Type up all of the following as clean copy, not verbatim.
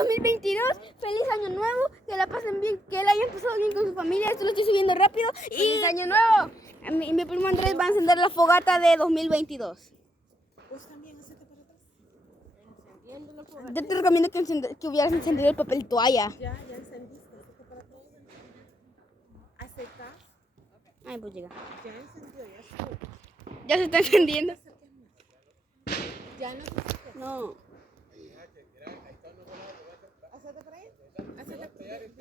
2022, feliz año nuevo, que la pasen bien, que la hayan pasado bien con su familia. Esto lo estoy subiendo rápido. Y ¡Feliz año nuevo! mi primo Andrés va a encender la fogata de 2022. Pues también, hacete para atrás. Encendiendo la fogata. Yo te recomiendo que hubieras encendido el papel toalla. Ya encendiste, hacete para atrás. Aceptas. Ay, pues llega. Ya encendió, ya estuvo. Ya se está encendiendo. Ya no te acerques. No. Hacete para ahí. Hacete para ahí.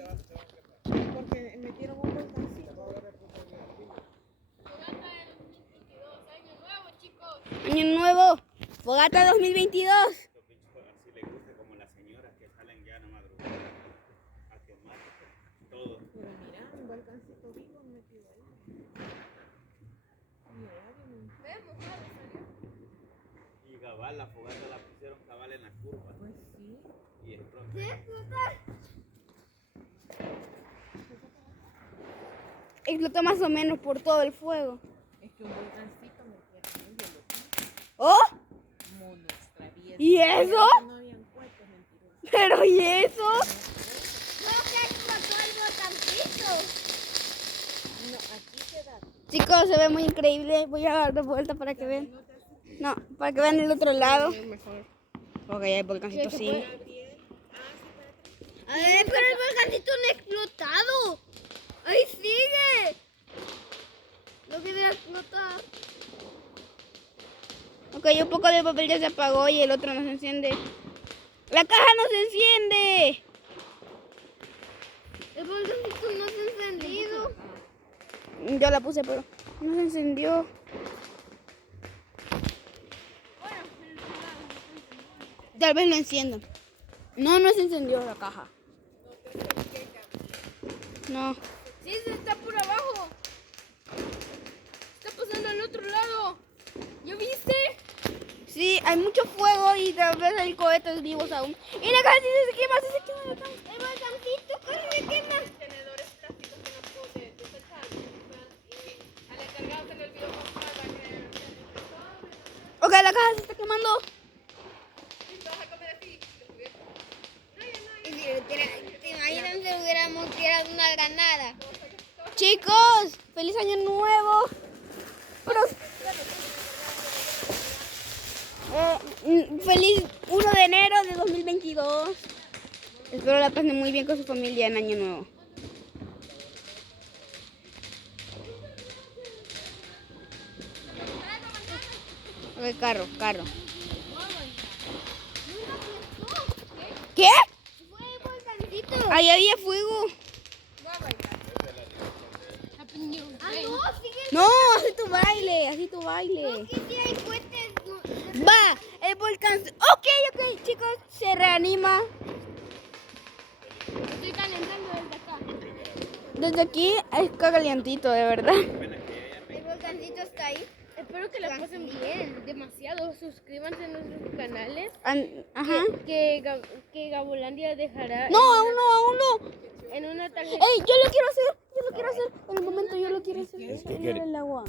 Porque metieron un volcancito. Año nuevo, fogata 2022. Así le gusta como las señoras que salen ya en la madrugada a quemar todo. Pero mira, un volcancito vivo metido ahí. Y cabal, la fogata la pusieron cabal en la curva. Pues sí. Y el pronto. Explotó más o menos por todo el fuego. Es que un volcancito metieron en hielo. ¿Oh? Monos, traviesos. ¿Y eso? No habían cohetes, mentirosos. ¿Pero y eso? No, aquí queda. Chicos, se ve muy increíble. Voy a dar de vuelta para que vean. No, para que vean el otro lado. Ok, hay volcancito, sí. A ver, pero el volcancito no ha explotado. Ahí sigue. No quería explotar. Ok, un poco de papel ya se apagó y el otro no se enciende. ¡La caja no se enciende! El volcancito no se ha encendido. Yo la puse, pero no se encendió. Tal vez lo enciendo. No, no se encendió la caja. No. Sí, se está por abajo. Está pasando al otro lado. ¿Ya viste? Sí, hay mucho fuego y tal vez hay cohetes vivos aún. Y la caja sí se quema la caja. El volcancito casi se quema. Tenedores plásticos que no pude desechar. A la cargada se le olvidó comprar la que... Ok, la caja se está quemando. Vas a comer así. ¿Te imaginas si hubiéramos tirado una granada? Chicos, feliz año nuevo. Feliz 1 de enero de 2022. Espero la pasen muy bien con su familia en año nuevo. Ok, carro. ¿Qué? Ahí había fuego. No, así tu baile. Va, el volcán. Ok, chicos, se reanima. Estoy calentando desde acá. Desde aquí está calientito, de verdad. El volcancito está ahí. Espero que la pasen bien, demasiado. Suscríbanse a nuestros canales. Ajá. Que Gabolandia dejará No, aún no. en una tarjeta. Ey, yo lo quiero hacer. En el momento yo lo quiero hacer. Echarle el agua.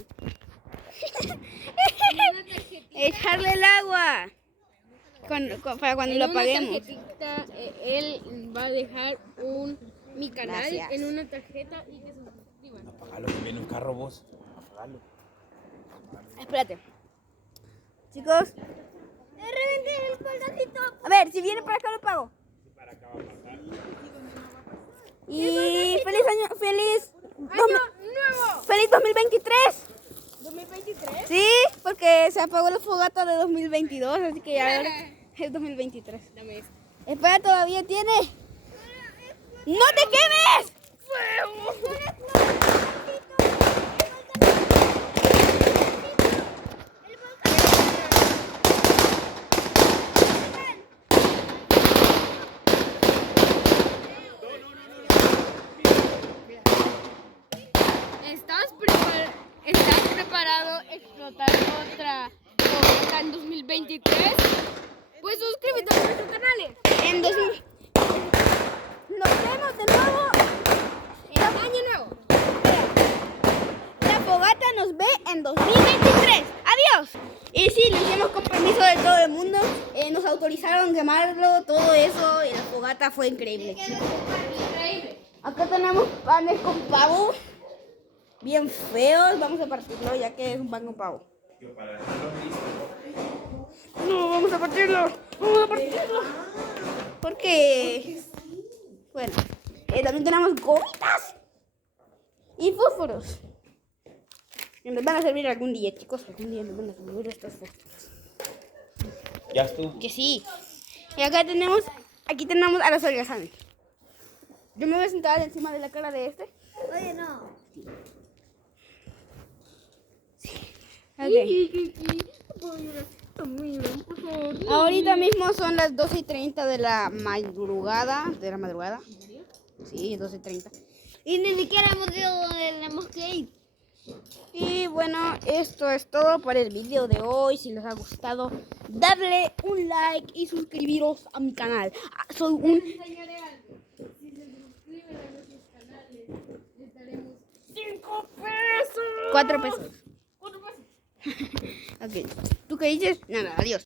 Echarle el agua. Para cuando lo apaguemos. Tarjetita, él va a dejar mi canal Gracias. en una tarjeta y que se suscriban. Apagalo, que viene un carro vos. Apagalo. Espérate. Chicos. Reventé el volcancito. A ver, si viene para acá lo pago. Para acá va a pasar. Y feliz ¡Nuevo! feliz 2023. ¿2023? Sí, porque se apagó la fogata de 2022, así que ya es 2023. Dame esto. Espera, todavía tiene. ¡No te quemes! ¿Estás preparado a explotar otra fogata en 2023? Pues suscríbete a nuestros canales. En 2000. Nos vemos de nuevo. En año nuevo. La fogata nos ve en 2023. ¡Adiós! Y sí, lo hicimos con permiso de todo el mundo. Nos autorizaron quemarlo, todo eso, y la fogata. fogata fue increíble. Increíble. Acá tenemos panes con pavo. Bien feos. Vamos a partirlo ya que es un pan con pavo. No, vamos a partirlo. Vamos a partirlo. Porque... Bueno, también tenemos gomitas. Y fósforos. Que nos van a servir algún día, chicos. Algún día nos van a servir estos fósforos. Ya estuvo. Que sí. Y acá tenemos... Aquí tenemos a los holgazanes. Yo me voy a sentar encima de la cara de este. Oye, no. Ok. Ahorita mismo son las 12:30 de la madrugada. ¿De la madrugada? Sí, 12:30. Y ni siquiera hemos ido donde tenemos que ir. Y bueno, esto es todo por el video de hoy. Si les ha gustado, darle un like y suscribiros a mi canal. Soy un... Enseñaré algo. Si se suscriben a nuestros canales, les daremos 5 pesos. 4 pesos. 4 pesos. Ok. ¿Tú qué dices? Nada, adiós.